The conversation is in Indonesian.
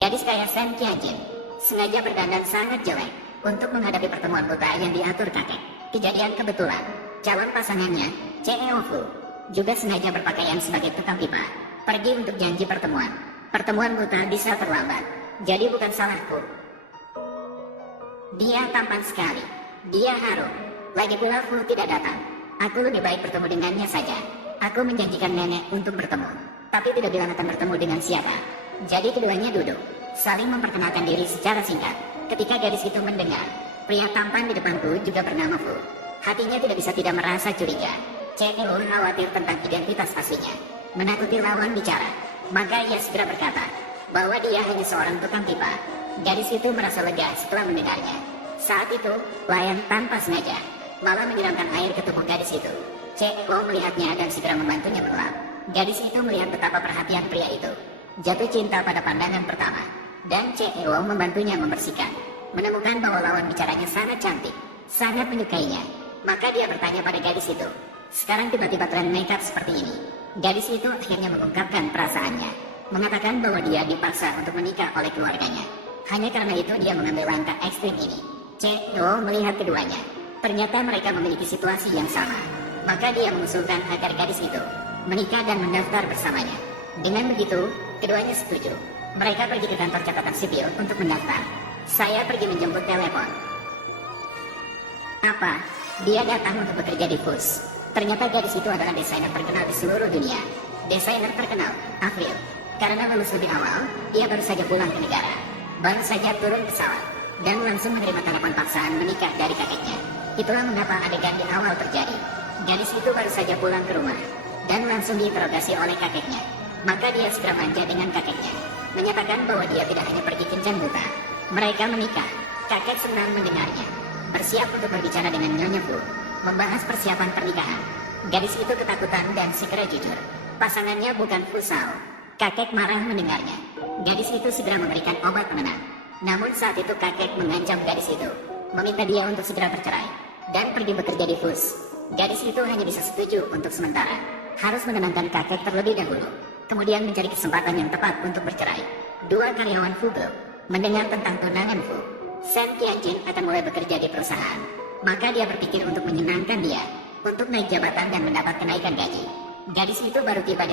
Gadis kaya Sen Qianjin sengaja berdandan sangat jelek untuk menghadapi pertemuan buta yang diatur kakek. Kejadian kebetulan, calon pasangannya, Cheng Fu, juga sengaja berpakaian sebagai tukang pipa, pergi untuk janji pertemuan. Pertemuan buta bisa terlambat, jadi bukan salahku. Dia tampan sekali, dia harum, lagi pula Fu tidak datang. Aku lebih baik bertemu dengannya saja. Aku menjanjikan nenek untuk bertemu, tapi tidak bilang akan bertemu dengan siapa. Jadi keduanya duduk, saling memperkenalkan diri secara singkat. Ketika gadis itu mendengar, pria tampan di depanku juga bernama Fu, hatinya tidak bisa tidak merasa curiga. Cheng khawatir tentang identitas aslinya, menakuti lawan bicara. Maka ia segera berkata bahwa dia hanya seorang tukang pipa. Gadis itu merasa lega setelah mendengarnya. Saat itu, pelayan tanpa sengaja malah menyiramkan air ke tubuh gadis itu. Cheng melihatnya dan segera membantunya melap. Gadis itu melihat betapa perhatian pria itu, jatuh cinta pada pandangan pertama, dan Cheng membantunya membersihkan. Menemukan bahwa lawan bicaranya sangat cantik, sangat menyukainya. Maka dia bertanya pada gadis itu, sekarang tiba-tiba tren makeup seperti ini. Gadis itu akhirnya mengungkapkan perasaannya, mengatakan bahwa dia dipaksa untuk menikah oleh keluarganya. Hanya karena itu dia mengambil langkah ekstrim ini. Cheng melihat keduanya, ternyata mereka memiliki situasi yang sama. Maka dia mengusulkan agar gadis itu menikah dan mendaftar bersamanya. Dengan begitu, keduanya setuju. Mereka pergi ke kantor catatan sipil untuk mendaftar. Saya pergi menjemput telepon. Apa? Dia datang untuk bekerja di FUS. Ternyata gadis itu adalah desainer terkenal di seluruh dunia. Desainer terkenal, Avril. Karena lulus lebih awal, dia baru saja pulang ke negara. Baru saja turun pesawat, dan langsung menerima telepon paksaan menikah dari kakeknya. Itulah mengapa adegan di awal terjadi. Gadis itu baru saja pulang ke rumah, dan langsung diinterogasi oleh kakeknya. Maka dia segera manja dengan kakeknya, menyatakan bahwa dia tidak hanya pergi kencan buta. Mereka menikah. Kakek senang mendengarnya, bersiap untuk berbicara dengan Nyonya Fu, membahas persiapan pernikahan. Gadis itu ketakutan dan segera jujur. Pasangannya bukan Fu Shao. Kakek marah mendengarnya. Gadis itu segera memberikan obat penenang. Namun saat itu kakek mengancam gadis itu, meminta dia untuk segera bercerai dan pergi bekerja di FUS. Gadis itu hanya bisa setuju untuk sementara, harus menenangkan kakek terlebih dahulu, kemudian mencari kesempatan yang tepat untuk bercerai. Dua karyawan Fu Group mendengar tentang tunangan Fu. Sen Qianjin akan mulai bekerja di perusahaan. Maka dia berpikir untuk menyenangkan dia, untuk naik jabatan dan mendapat kenaikan gaji. Gadis itu baru tiba di